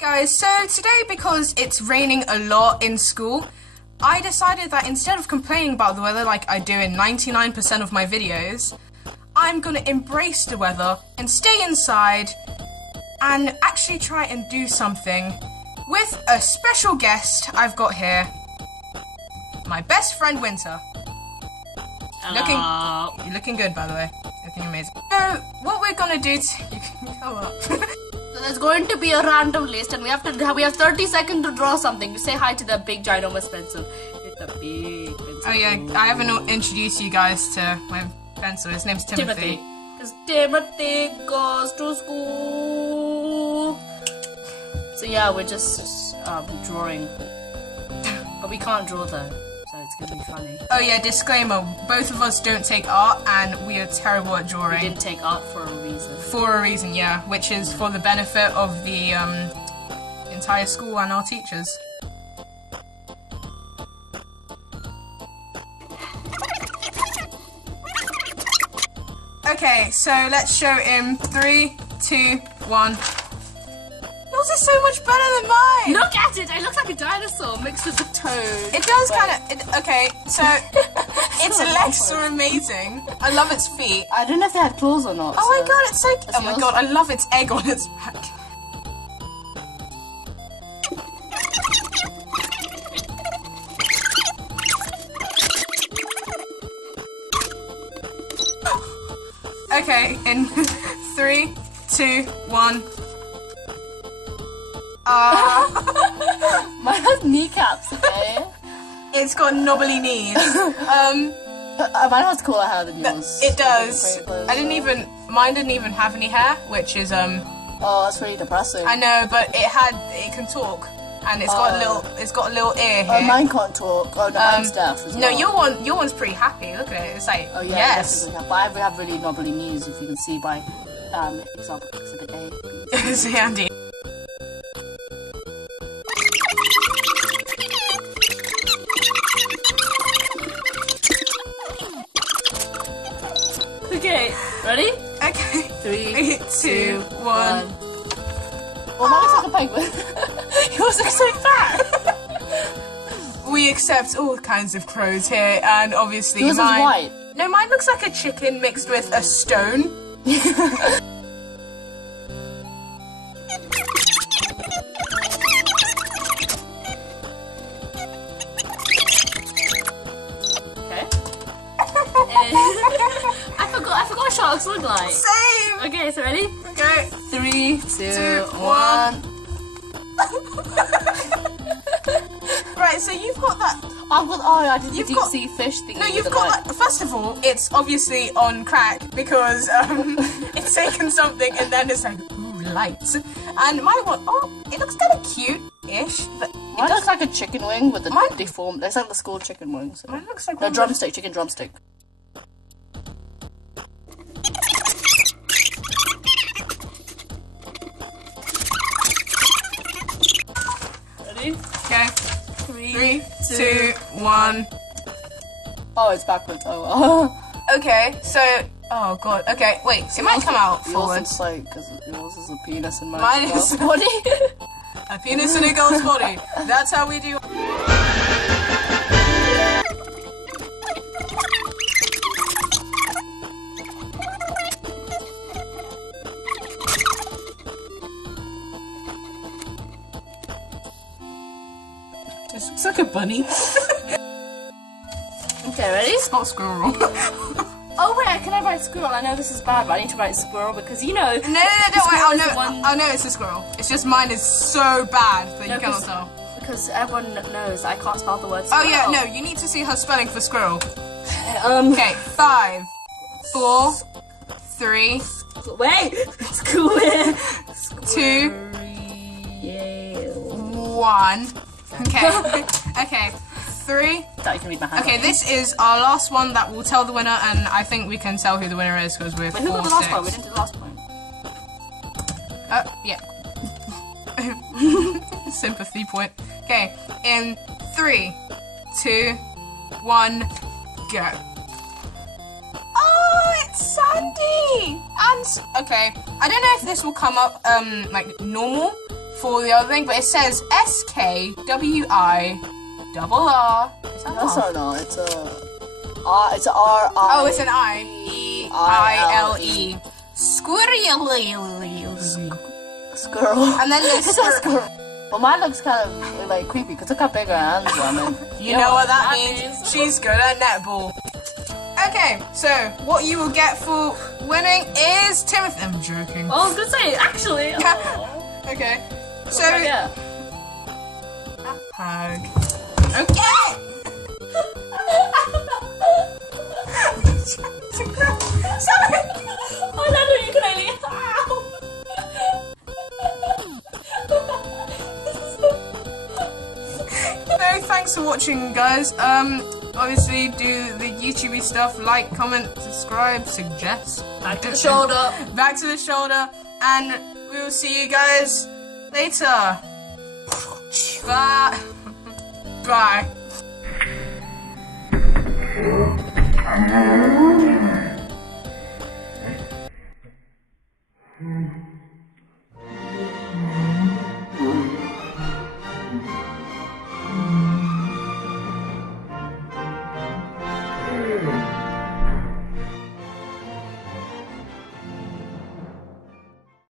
Guys, so today, because it's raining a lot in school, I decided that instead of complaining about the weather like I do in 99% of my videos, I'm gonna embrace the weather and stay inside and actually try and do something with a special guest I've got here, my best friend Wynter. You're looking good, by the way. Looking amazing. So, what we're gonna do you can come up. So there's going to be a random list, and we have 30 seconds to draw something. Say hi to the big ginormous pencil. It's a big pencil. Oh yeah, I haven't introduced you guys to my pencil. His name's Timothy. Because Timothy goes to school. So yeah, we're just drawing, but we can't draw though. So it's gonna be funny. Oh yeah, disclaimer, both of us don't take art and we are terrible at drawing. We didn't take art for a reason. For a reason, yeah, which is for the benefit of the entire school and our teachers. Okay, so let's show him 3, 2, 1. Yours is so much better than mine! Look at it! It looks like a dinosaur mixed with a toad. It does kind of... Okay, so its legs are amazing. I love its feet. I don't know if they had claws or not. Oh my god, it's so... Oh my god, I love its egg on its back. Okay, in 3, 2, 1... Mine has kneecaps, okay? It's got knobbly knees. Mine has cooler hair than yours. It does. Mine didn't even have any hair, which is Oh, that's really depressing. I know, but it can talk, and it's got a little ear here. Oh, mine can't talk. Oh no, mine's deaf as well. No, your one's pretty happy. Look at it. It's like, oh yeah, yes. But I have really knobbly knees, if you can see by example exhibit A. See, Andy. Okay, ready? Okay. 3, 2, 1. Well, mine looks like a penguin. Yours looks so fat. We accept all kinds of crows here, and obviously yours mine... is white. No, mine looks like a chicken mixed with a stone. I forgot what sharks look like. Same! Okay, so ready? Okay. 3, 2, 1. Right, so you've got that... I did the deep sea fish thing. No, you've got that... First of all, it's obviously on crack because it's taken something and then it's like, ooh, lights. And my one, it looks kind of cute-ish. Mine looks like a chicken wing with a deformed... It's like the school chicken wing. So. Mine looks like... No, drumstick, chicken drumstick. Ready? Okay. 3, 2, 1. Oh, it's backwards. Oh, well. Okay, so... Oh, God. Okay, wait. It might come out forwards. Yours looks like... Because yours is a penis and mine is a body. A penis in a girl's body. That's how we do... This looks like a bunny. Okay, ready? It's not squirrel. Oh wait, can I write squirrel? I know this is bad, but I need to write squirrel because you know. No, don't worry. I'll know it's a squirrel. It's just mine is so bad that you cannot tell. Because everyone knows I can't spell the word squirrel. Oh yeah, no, you need to see her spelling for squirrel. Okay, 5, 4, 3. Wait, squirrel. 2, 1. Okay. Okay. 3. That you can read my hand. Okay, this is our last one that will tell the winner, and I think we can tell who the winner is because we're 4-6. Who got the last one? We didn't do the last one. Oh, yeah. Sympathy point. Okay, in 3, 2, 1, go. Oh, it's Sandy! And, okay, I don't know if this will come up, like, normal for the other thing, but it says SKWIRR. Yes or no? It's a R. It's a R. Oh, it's an I-E-I-L-E. Squirrel. And then there's squirrel. Well, mine looks kind of like creepy because look how big her hands are. I mean, you know what that means? She's good at netball. Okay, so what you will get for winning is Timothy. I'm joking. Oh, I was gonna say actually. Okay, so yeah. A hug. Okay. Sorry. Oh, no, you can only. No, thanks for watching, guys. Obviously, do the YouTubey stuff, like, comment, subscribe, suggest. Back to the shoulder. Back to the shoulder, and we will see you guys later. Bye. Bye.